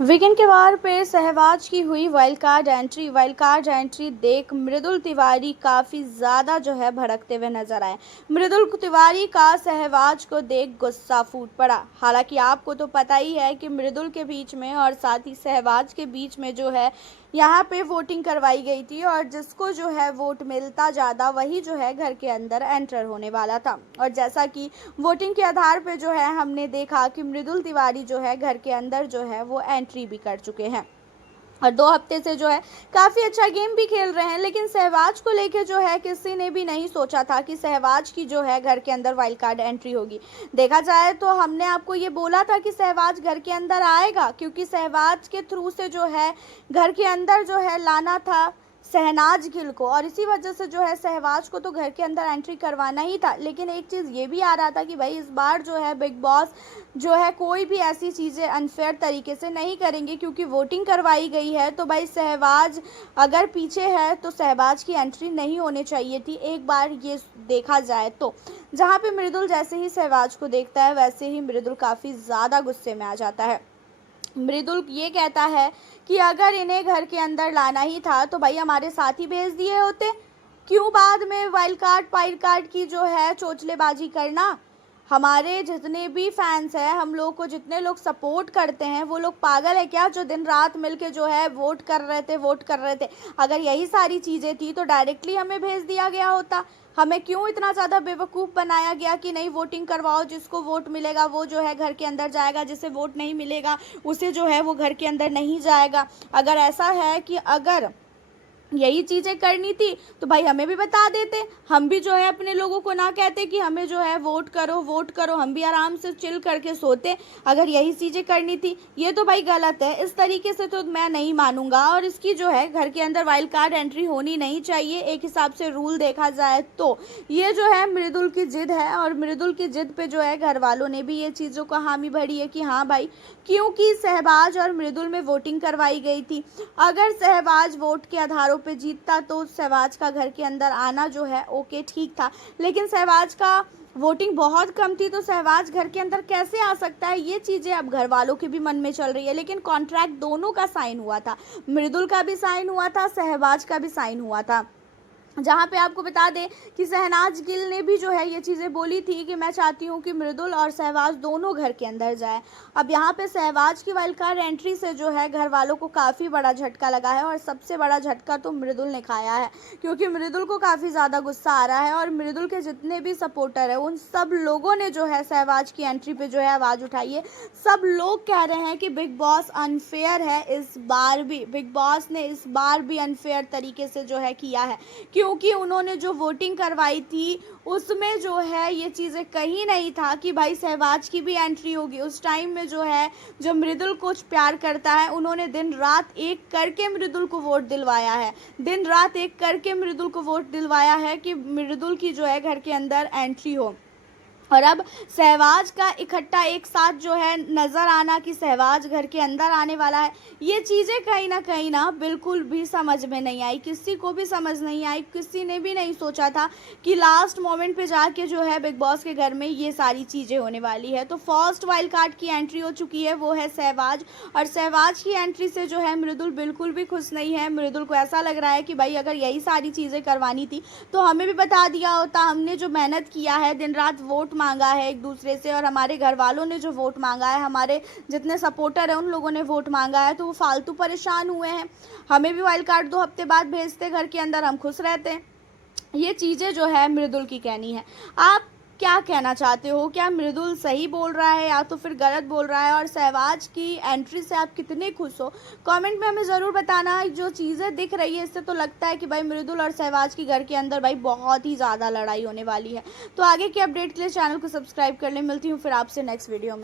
Weekend के वार पे सहवाज की हुई वाइल्ड कार्ड एंट्री देख मृदुल तिवारी काफ़ी ज़्यादा भड़कते हुए नजर आए। मृदुल तिवारी का सहवाज को देख गुस्सा फूट पड़ा। हालांकि आपको तो पता ही है कि मृदुल के बीच में और साथ ही सहवाज के बीच में यहाँ पे वोटिंग करवाई गई थी और जिसको वोट मिलता ज़्यादा वही घर के अंदर एंटर होने वाला था। और जैसा कि वोटिंग के आधार पे हमने देखा कि मृदुल तिवारी घर के अंदर वो एंट्री भी कर चुके हैं और 2 हफ्ते से काफ़ी अच्छा गेम भी खेल रहे हैं। लेकिन सहवाज को लेके किसी ने भी नहीं सोचा था कि सहवाज की घर के अंदर वाइल्ड कार्ड एंट्री होगी। देखा जाए तो हमने आपको ये बोला था कि सहवाज घर के अंदर आएगा, क्योंकि सहवाज के थ्रू से घर के अंदर लाना था शहनाज गिल को, और इसी वजह से सहवाज को तो घर के अंदर एंट्री करवाना ही था। लेकिन एक चीज़ ये भी आ रहा था कि भाई इस बार बिग बॉस कोई भी ऐसी चीज़ें अनफेयर तरीके से नहीं करेंगे, क्योंकि वोटिंग करवाई गई है। तो भाई सहवाज अगर पीछे है तो सहवाज की एंट्री नहीं होनी चाहिए थी। एक बार ये देखा जाए तो जहाँ पे मृदुल जैसे ही सहवाज को देखता है वैसे ही मृदुल काफ़ी ज़्यादा गुस्से में आ जाता है। मृदुल ये कहता है कि अगर इन्हें घर के अंदर लाना ही था तो भाई हमारे साथ ही भेज दिए होते, क्यों बाद में वाइल्ड कार्ड की चोचलेबाजी करना। हमारे जितने भी फैंस हैं, हम लोग को जितने लोग सपोर्ट करते हैं, वो लोग पागल है क्या जो दिन रात मिलके वोट कर रहे थे। अगर यही सारी चीज़ें थी तो डायरेक्टली हमें भेज दिया गया होता। हमें क्यों इतना ज़्यादा बेवकूफ़ बनाया गया कि नहीं वोटिंग करवाओ, जिसको वोट मिलेगा वो घर के अंदर जाएगा, जिसे वोट नहीं मिलेगा उसे वो घर के अंदर नहीं जाएगा। अगर ऐसा है कि अगर यही चीज़ें करनी थी तो भाई हमें भी बता देते, हम भी अपने लोगों को ना कहते कि हमें वोट करो, हम भी आराम से चिल करके सोते। अगर यही चीज़ें करनी थी, ये तो भाई गलत है। इस तरीके से तो मैं नहीं मानूंगा और इसकी घर के अंदर वाइल्ड कार्ड एंट्री होनी नहीं चाहिए। एक हिसाब से रूल देखा जाए तो ये मृदुल की जिद है, और मृदुल की जिद पे घर वालों ने भी ये चीज़ों को हामी भरी है कि हाँ भाई, क्योंकि सहबाज और मृदुल में वोटिंग करवाई गई थी। अगर सहबाज वोट के आधारों पे जीतता तो सहवाज का घर के अंदर आना ओके ठीक था, लेकिन सहवाज का वोटिंग बहुत कम थी तो सहवाज घर के अंदर कैसे आ सकता है। ये चीज़ें अब घर वालों के भी मन में चल रही है। लेकिन कॉन्ट्रैक्ट दोनों का साइन हुआ था, मृदुल का भी साइन हुआ था, सहवाज का भी साइन हुआ था। जहाँ पे आपको बता दें कि शहनाज गिल ने भी ये चीज़ें बोली थी कि मैं चाहती हूँ कि मृदुल और सहवाज दोनों घर के अंदर जाए। अब यहाँ पे सहवाज की वाइल्ड कार्ड एंट्री से घर वालों को काफ़ी बड़ा झटका लगा है, और सबसे बड़ा झटका तो मृदुल ने खाया है, क्योंकि मृदुल को काफ़ी ज़्यादा गुस्सा आ रहा है। और मृदुल के जितने भी सपोर्टर हैं उन सब लोगों ने सहवाज की एंट्री पे आवाज़ उठाई है। सब लोग कह रहे हैं कि बिग बॉस अनफेयर है, इस बार भी बिग बॉस ने इस बार भी अनफेयर तरीके से किया है, क्योंकि उन्होंने जो वोटिंग करवाई थी उसमें ये चीज़ें कहीं नहीं था कि भाई सहवाज की भी एंट्री होगी। उस टाइम में जो मृदुल को प्यार करता है, उन्होंने दिन रात एक करके मृदुल को वोट दिलवाया है, दिन रात एक करके मृदुल को वोट दिलवाया है कि मृदुल की घर के अंदर एंट्री हो। और अब सहवाज का इकट्ठा एक साथ नज़र आना कि सहवाज घर के अंदर आने वाला है, ये चीज़ें कहीं ना बिल्कुल भी समझ में नहीं आई, किसी को भी समझ नहीं आई। किसी ने भी नहीं सोचा था कि लास्ट मोमेंट पे जाके बिग बॉस के घर में ये सारी चीज़ें होने वाली है। तो फर्स्ट वाइल्ड कार्ड की एंट्री हो चुकी है, वो है सहवाज, और सहवाज की एंट्री से मृदुल बिल्कुल भी खुश नहीं है। मृदुल को ऐसा लग रहा है कि भाई अगर यही सारी चीज़ें करवानी थी तो हमें भी बता दिया होता। हमने जो मेहनत किया है, दिन रात वोट मांगा है एक दूसरे से, और हमारे घर वालों ने जो वोट मांगा है, हमारे जितने सपोर्टर हैं उन लोगों ने वोट मांगा है, तो वो फालतू परेशान हुए हैं। हमें भी वाइल्ड कार्ड 2 हफ्ते बाद भेजते घर के अंदर, हम खुश रहते। ये चीज़ें मृदुल की कहनी है। आप क्या कहना चाहते हो? क्या मृदुल सही बोल रहा है या तो फिर गलत बोल रहा है? और सहवाज की एंट्री से आप कितने खुश हो? कमेंट में हमें ज़रूर बताना। जो चीज़ें दिख रही है इससे तो लगता है कि भाई मृदुल और सहवाज की घर के अंदर भाई बहुत ही ज़्यादा लड़ाई होने वाली है। तो आगे की अपडेट के लिए चैनल को सब्सक्राइब कर लें। मिलती हूँ फिर आपसे नेक्स्ट वीडियो में।